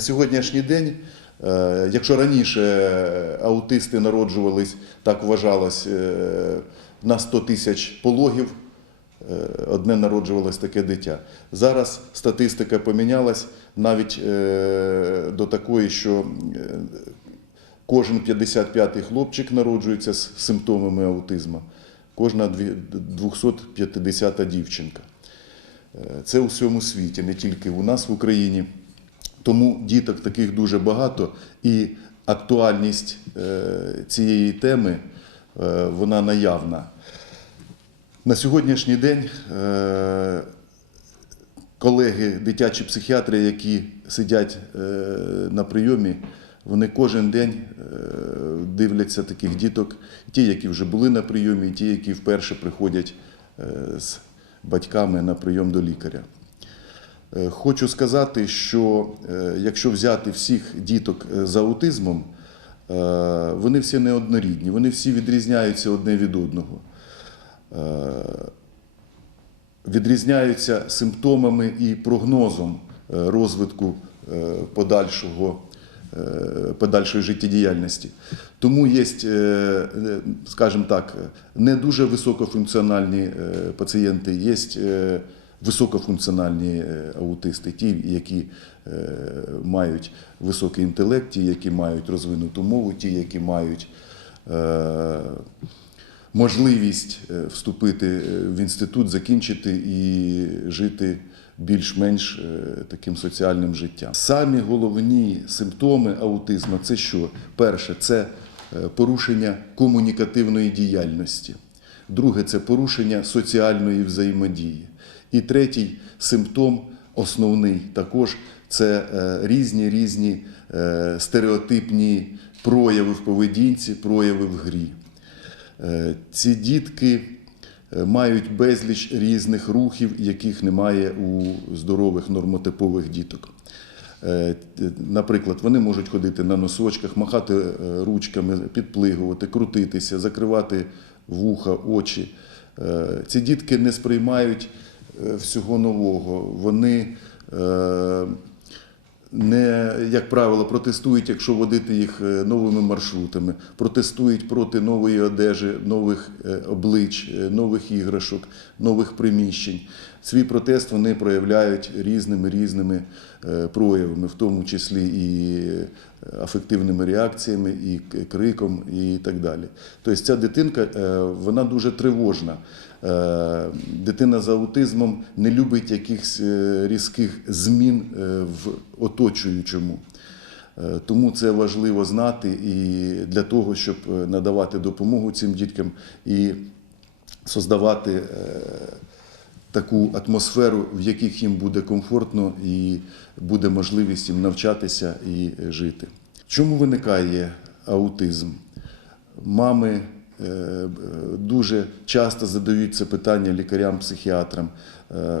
На сьогоднішній день, е, якщо раніше аутисти народжувались, так вважалось, е, на 100 тисяч пологів е, одне народжувалось таке дитя. Зараз статистика помінялась навіть до такої, що кожен 55-й хлопчик народжується з симптомами аутизму, кожна 250-та дівчинка. Це у всьому світі, не тільки у нас в Україні. Тому діток таких дуже багато, і актуальність е, цієї теми е, вона наявна. На сьогоднішній день е, колеги, дитячі психіатри, які сидять на прийомі, вони кожен день дивляться таких діток, ті, які вже були на прийомі, ті, які вперше приходять з батьками на прийом до лікаря. Е, Хочу сказати, що е, якщо взяти всіх діток е, з аутизмом, вони всі неоднорідні, вони всі відрізняються одне від одного. Відрізняються симптомами і прогнозом розвитку подальшого, подальшої життєдіяльності. Тому є, скажімо так, не дуже високофункціональні пацієнти, є високофункціональні е, аутисти, ті, які е, мають високий інтелект, ті, які мають розвинуту мову, ті, які мають е, можливість вступити в інститут, закінчити і жити більш-менш таким соціальним життям. Самі головні симптоми аутизму це що? Перше, це порушення комунікативної діяльності. Друге це порушення соціальної взаємодії. І третій симптом, основний також, це е, різні різні е, стереотипні прояви в поведінці, прояви в грі. Е, Ці дітки мають безліч різних рухів, яких немає у здорових нормотипових діток. Наприклад, вони можуть ходити на носочках, махати ручками, підплигувати, крутитися, закривати вуха, очі. Ці дітки не сприймають всього нового. Вони е, не, як правило, протестують, якщо водити їх е, новими маршрутами, протестують проти нової одежі, нових е, облич, е, нових іграшок, нових приміщень. Свій протест вони проявляють різними різними е, проявами, в тому числі і е, афективними реакціями, і криком, і так далі. Тобто ця дитинка е, вона дуже тривожна. Дитина з аутизмом не любить якихось різких змін в оточуючому. Тому це важливо знати і для того, щоб надавати допомогу цим діткам і создавати таку атмосферу, в яких їм буде комфортно і буде можливість їм навчатися і е, жити. Чому виникає аутизм? Мами е, дуже часто задають це питання лікарям-психіатрам, е,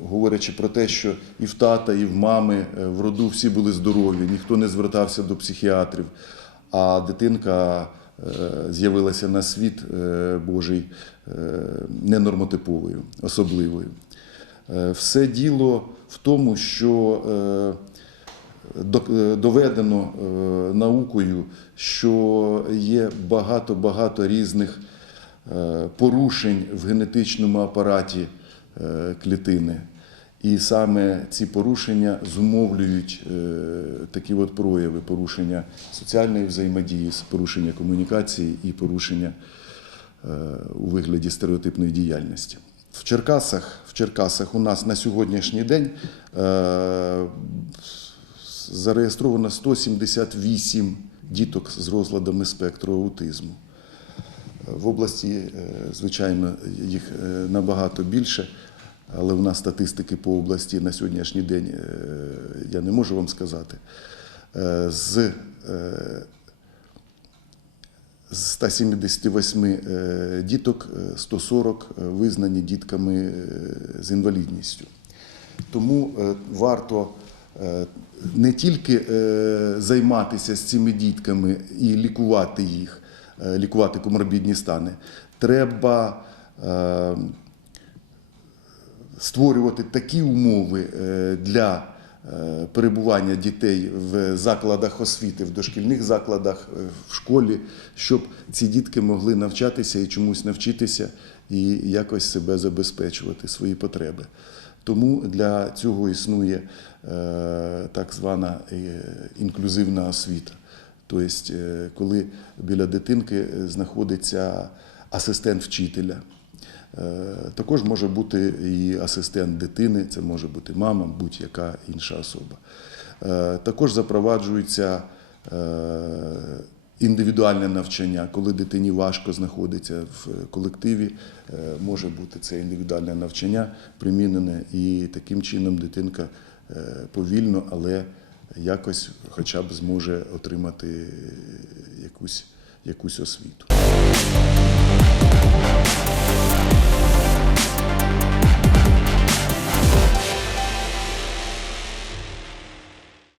говорячи про те, що і в тата, і в мами в роду всі були здорові, ніхто не звертався до психіатрів, а дитинка з'явилася на світ Божий е, ненормотиповою, особливою. Е, Все діло в тому, що е, до- доведено наукою, що є багато-багато різних порушень в генетичному апараті клітини. І саме ці порушення зумовлюють такі от прояви порушення соціальної взаємодії, порушення комунікації і порушення у вигляді стереотипної діяльності. В Черкасах, в Черкасах у нас на сьогоднішній день е, зареєстровано 178 діток з розладами спектру аутизму. В області, е, звичайно, їх е, набагато більше, але в нас статистики по області на сьогоднішній день е, я не можу вам сказати. Е, З е, з 178 е, діток е, 140 визнані дітками е, з інвалідністю. Тому е, варто е, не тільки е, займатися з цими дітками і лікувати їх, е, лікувати коморбідні стани, треба е, створювати такі умови е, для е, перебування дітей в закладах освіти, в дошкільних закладах, е, в школі, щоб ці дітки могли навчатися і чомусь навчитися і якось себе забезпечувати, свої потреби. Тому для цього існує е, так звана е, інклюзивна освіта. Тобто, е, коли біля дитинки е, знаходиться асистент вчителя. Е, Також може бути і асистент дитини, це може бути мама, будь-яка інша особа. Е, Також запроваджується е, індивідуальне навчання, коли дитині важко знаходиться в колективі, може бути це індивідуальне навчання примінене, і таким чином дитинка повільно, але якось хоча б зможе отримати якусь, якусь освіту.